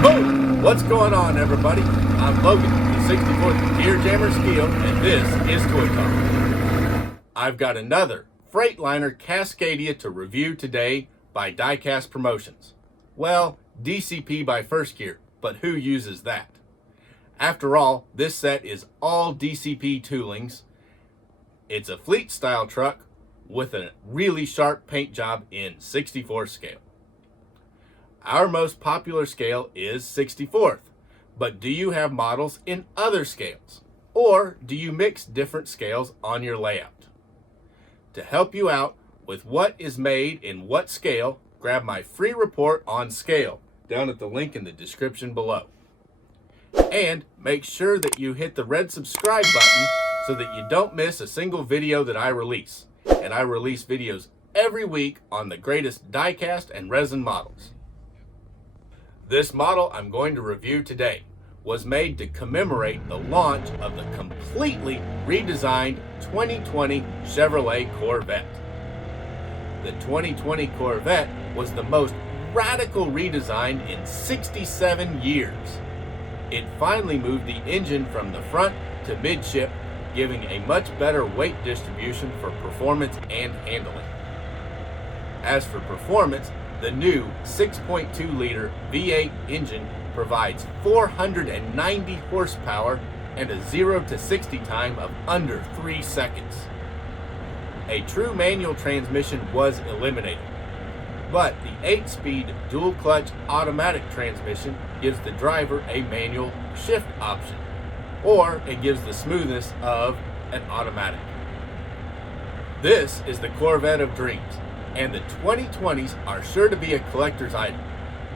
Ho! What's going on, everybody? I'm Logan, the 64th Gear Jammer Skeele, and this is Toy Talk. I've got another Freightliner Cascadia to review today by Diecast Promotions. Well, DCP by First Gear, but who uses that? After all, this set is all DCP toolings. It's a fleet-style truck with a really sharp paint job in 64 scale. Our most popular scale is 64th, but do you have models in other scales? Or do you mix different scales on your layout? To help you out with what is made in what scale, grab my free report on scale down at the link in the description below. And make sure that you hit the red subscribe button so that you don't miss a single video that I release. And I release videos every week on the greatest diecast and resin models. This model I'm going to review today was made to commemorate the launch of the completely redesigned 2020 Chevrolet Corvette. The 2020 Corvette was the most radical redesign in 67 years. It finally moved the engine from the front to midship, giving a much better weight distribution for performance and handling. As for performance, the new 6.2 liter V8 engine provides 490 horsepower and a 0 to 60 time of under 3 seconds. A true manual transmission was eliminated, but the 8-speed dual-clutch automatic transmission gives the driver a manual shift option, or it gives the smoothness of an automatic. This is the Corvette of dreams, and the 2020s are sure to be a collector's item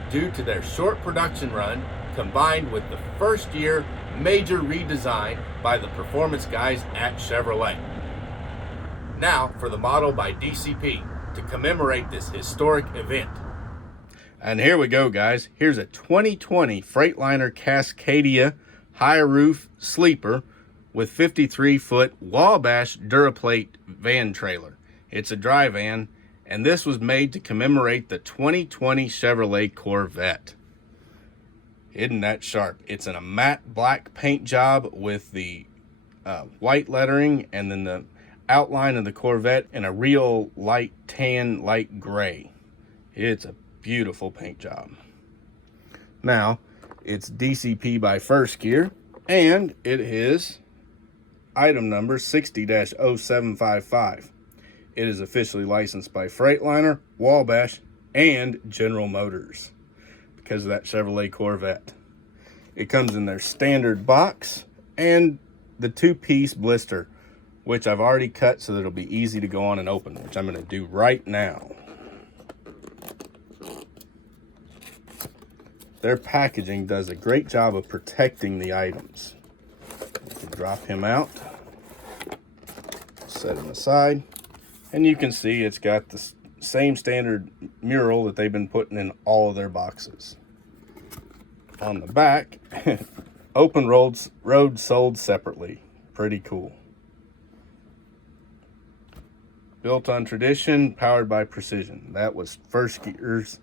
due to their short production run combined with the first year major redesign by the performance guys at Chevrolet. Now for the model by DCP to commemorate this historic event. And here we go, guys. Here's a 2020 Freightliner Cascadia high roof sleeper with 53-foot Wabash Duraplate van trailer. It's a dry van, and this was made to commemorate the 2020 Chevrolet Corvette. Isn't that sharp? It's in a matte black paint job with the white lettering, and then the outline of the Corvette in a real light tan, light gray. It's a beautiful paint job. Now, it's DCP by First Gear, and it is item number 60-0755. It is officially licensed by Freightliner, Wabash, and General Motors because of that Chevrolet Corvette. It comes in their standard box and the 2-piece blister, which I've already cut so that it'll be easy to go on and open, which I'm going to do right now. Their packaging does a great job of protecting the items. You can drop him out, set him aside. And you can see it's got the same standard mural that they've been putting in all of their boxes. On the back, open roads sold separately. Pretty cool. Built on tradition, powered by precision. That was First Gear's,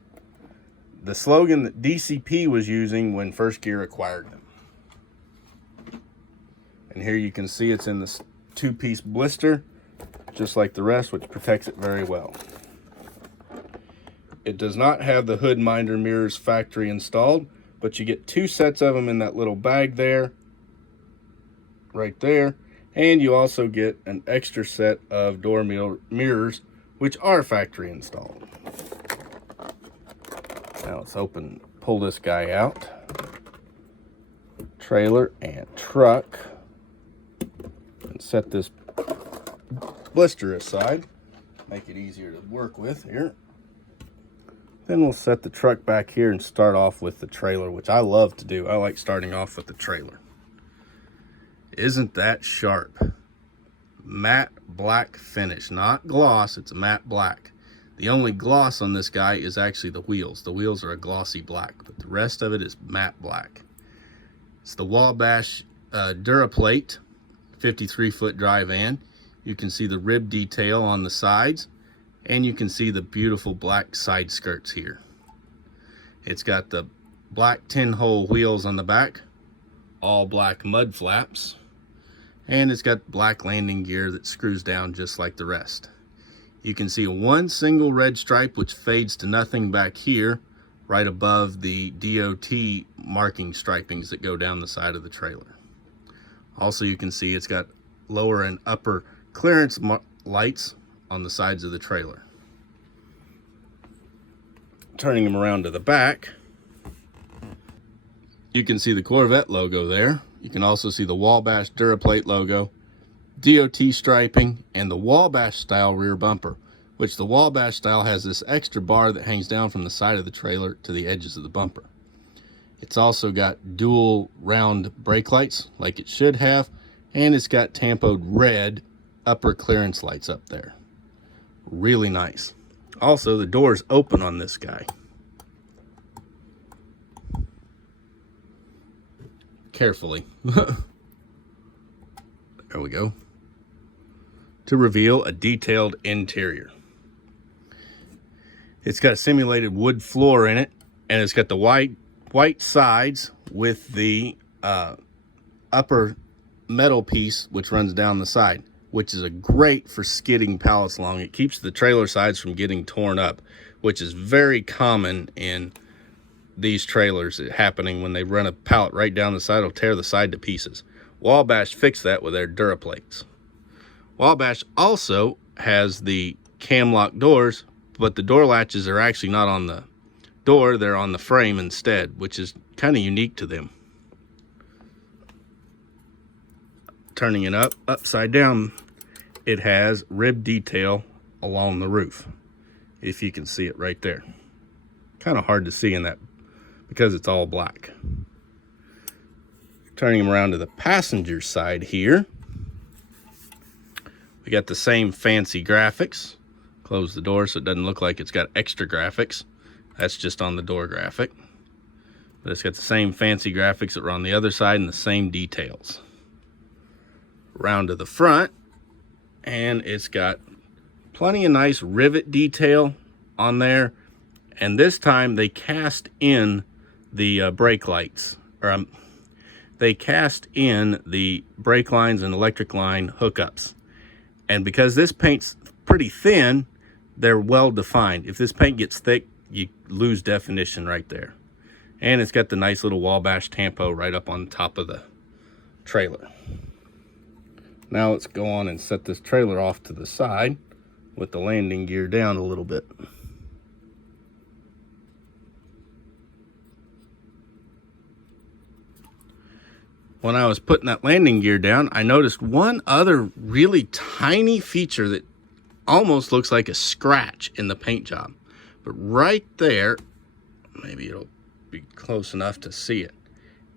the slogan that DCP was using when First Gear acquired them. And here you can see it's in this 2-piece blister, just like the rest, which protects it very well. It does not have the hood minder mirrors factory installed, but you get 2 sets of them in that little bag there, right there, and you also get an extra set of door mirrors, which are factory installed. Now let's pull this guy out. Trailer and truck, and set this blister aside, make it easier to work with here. Then we'll set the truck back here and start off with the trailer, which I love to do. I like starting off with the trailer. Isn't that sharp? Matte black finish, not gloss, it's a matte black. The only gloss on this guy is actually the wheels. The wheels are a glossy black, but the rest of it is matte black. It's the Wabash Duraplate 53-foot dry van. You can see the rib detail on the sides, and you can see the beautiful black side skirts here. It's got the black 10-hole wheels on the back, all black mud flaps, and it's got black landing gear that screws down just like the rest. You can see one single red stripe which fades to nothing back here, right above the DOT marking stripings that go down the side of the trailer. Also, you can see it's got lower and upper clearance lights on the sides of the trailer. Turning them around to the back, you can see the Corvette logo there. You can also see the Wabash Duraplate logo, DOT striping, and the Wabash style rear bumper, which the Wabash style has this extra bar that hangs down from the side of the trailer to the edges of the bumper. It's also got dual round brake lights like it should have, and it's got tampoed red upper clearance lights up there. Really nice. Also, the doors open on this guy. Carefully. There we go. To reveal a detailed interior. It's got a simulated wood floor in it, and it's got the white sides with the upper metal piece which runs down the side, which is great for skidding pallets along. It keeps the trailer sides from getting torn up, which is very common in these trailers happening. When they run a pallet right down the side, it'll tear the side to pieces. Wabash fixed that with their Duraplates. Wabash also has the cam lock doors, but the door latches are actually not on the door, they're on the frame instead, which is kind of unique to them. Turning it upside down, it has rib detail along the roof, if you can see it right there. Kind of hard to see in that because it's all black. Turning them around to the passenger side here, we got the same fancy graphics. Close the door so it doesn't look like it's got extra graphics. That's just on the door graphic. But it's got the same fancy graphics that were on the other side and the same details. Round to the front, and it's got plenty of nice rivet detail on there. And this time they cast in the brake lights, or they cast in the brake lines and electric line hookups. And because this paint's pretty thin, they're well defined. If this paint gets thick, you lose definition right there. And it's got the nice little Wabash tampo right up on top of the trailer. Now let's go on and set this trailer off to the side with the landing gear down a little bit. When I was putting that landing gear down, I noticed one other really tiny feature that almost looks like a scratch in the paint job. But right there, maybe it'll be close enough to see it.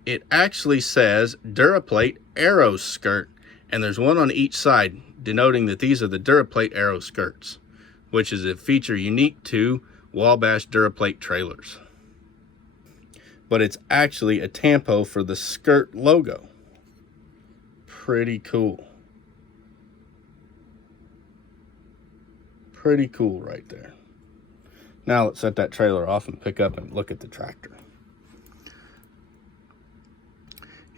It actually says Duraplate Aero Skirt, and there's one on each side, denoting that these are the Duraplate Aero Skirts, which is a feature unique to Wabash Duraplate trailers. But it's actually a tampo for the skirt logo. Pretty cool. Pretty cool right there. Now let's set that trailer off and pick up and look at the tractor.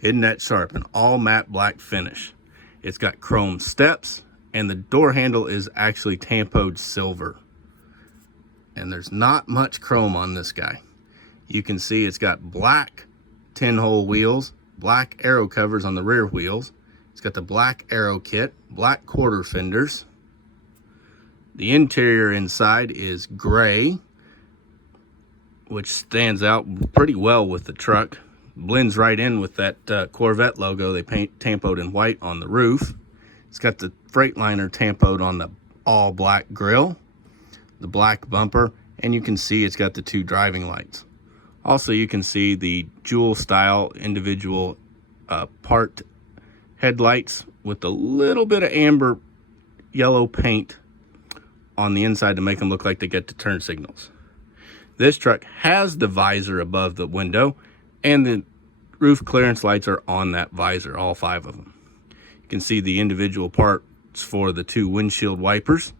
Isn't that sharp? An all matte black finish. It's got chrome steps, and the door handle is actually tampoed silver. And there's not much chrome on this guy. You can see it's got black 10-hole wheels, black aero covers on the rear wheels. It's got the black aero kit, black quarter fenders. The interior inside is gray, which stands out pretty well with the truck. Blends right in with that Corvette logo they tampoed in white on the roof. It's got the Freightliner tampoed on the all black grille, the black bumper, and you can see it's got the two driving lights. Also, you can see the jewel style individual part headlights with a little bit of amber yellow paint on the inside to make them look like they get to turn signals. This truck has the visor above the window, and the roof clearance lights are on that visor, all 5 of them. You can see the individual parts for the 2 windshield wipers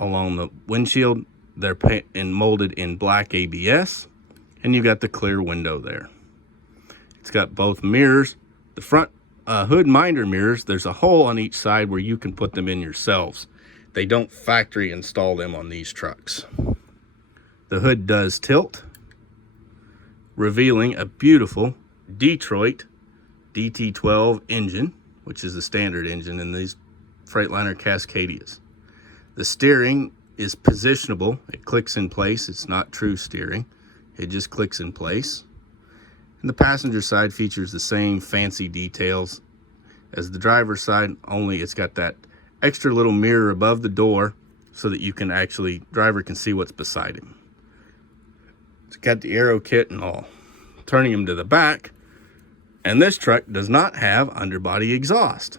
along the windshield. They're molded in black ABS. and you got the clear window there. It's got both mirrors. The front hood minder mirrors, there's a hole on each side where you can put them in yourselves. They don't factory install them on these trucks. The hood does tilt, revealing a beautiful Detroit DT12 engine, which is the standard engine in these Freightliner Cascadias. The steering is positionable. It clicks in place. It's not true steering. It just clicks in place. And the passenger side features the same fancy details as the driver's side, only it's got that extra little mirror above the door so that you can actually, driver can see what's beside him. It's got the aero kit and all. Turning him to the back, and this truck does not have underbody exhaust.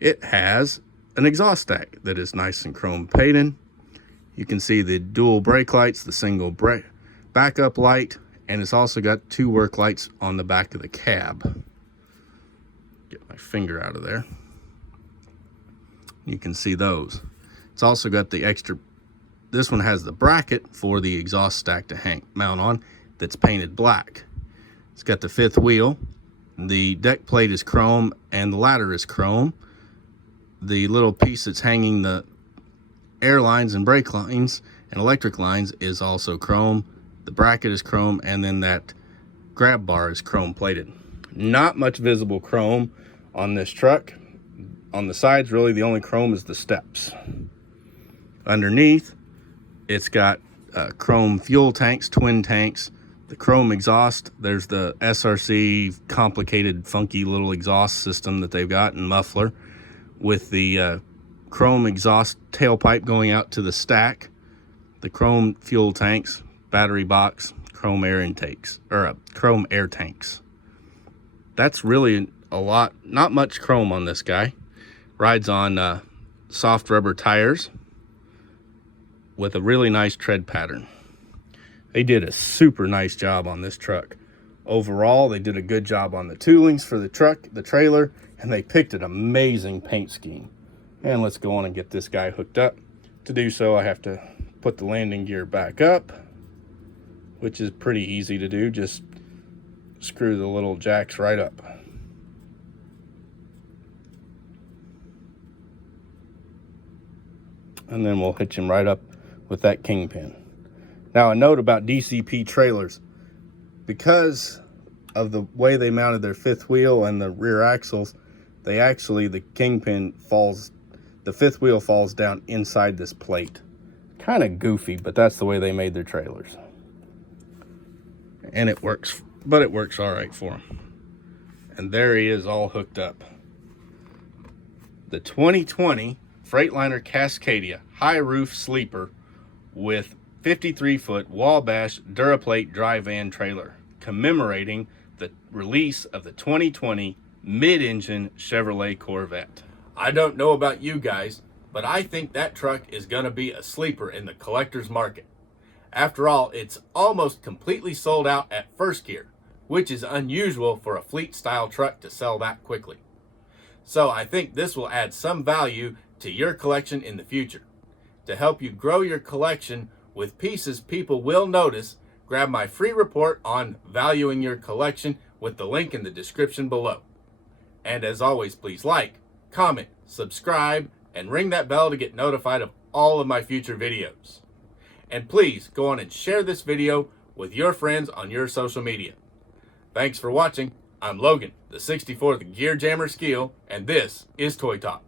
It has an exhaust stack that is nice and chrome painted. You can see the dual brake lights, the single brake backup light, and it's also got 2 work lights on the back of the cab. Get my finger out of there. You can see those. It's also got the extra, this one has the bracket for the exhaust stack to mount on that's painted black. It's got the 5th wheel. The deck plate is chrome and the ladder is chrome. The little piece that's hanging the air lines and brake lines and electric lines is also chrome. The bracket is chrome, and then that grab bar is chrome plated. Not much visible chrome on this truck. On the sides, really the only chrome is the steps. Underneath, it's got chrome fuel tanks, twin tanks, the chrome exhaust. There's the SRC complicated, funky little exhaust system that they've got, and muffler with the chrome exhaust tailpipe going out to the stack, the chrome fuel tanks, battery box, chrome air intakes, or chrome air tanks. That's really a lot, not much chrome on this guy. Rides on soft rubber tires with a really nice tread pattern. They did a super nice job on this truck. Overall, they did a good job on the toolings for the truck, the trailer, and they picked an amazing paint scheme. And let's go on and get this guy hooked up. To do so, I have to put the landing gear back up, which is pretty easy to do. Just screw the little jacks right up. And then we'll hitch him right up with that kingpin. Now, a note about DCP trailers. Because of the way they mounted their 5th wheel and the rear axles, the kingpin falls, the 5th wheel falls down inside this plate. Kind of goofy, but that's the way they made their trailers. And it works, but it works all right for him. And there he is, all hooked up. The 2020 Freightliner Cascadia high roof sleeper with 53-foot Wabash Duraplate dry van trailer, commemorating the release of the 2020 mid-engine Chevrolet Corvette. I don't know about you guys, but I think that truck is going to be a sleeper in the collector's market. After all, it's almost completely sold out at first gear, which is unusual for a fleet-style truck to sell that quickly. So I think this will add some value to your collection in the future. To help you grow your collection with pieces people will notice, grab my free report on valuing your collection with the link in the description below. And as always, please like, comment, subscribe, and ring that bell to get notified of all of my future videos. And please go on and share this video with your friends on your social media. Thanks for watching. I'm Logan, the 64th Gear Jammer Skeele, and this is Toy Talk.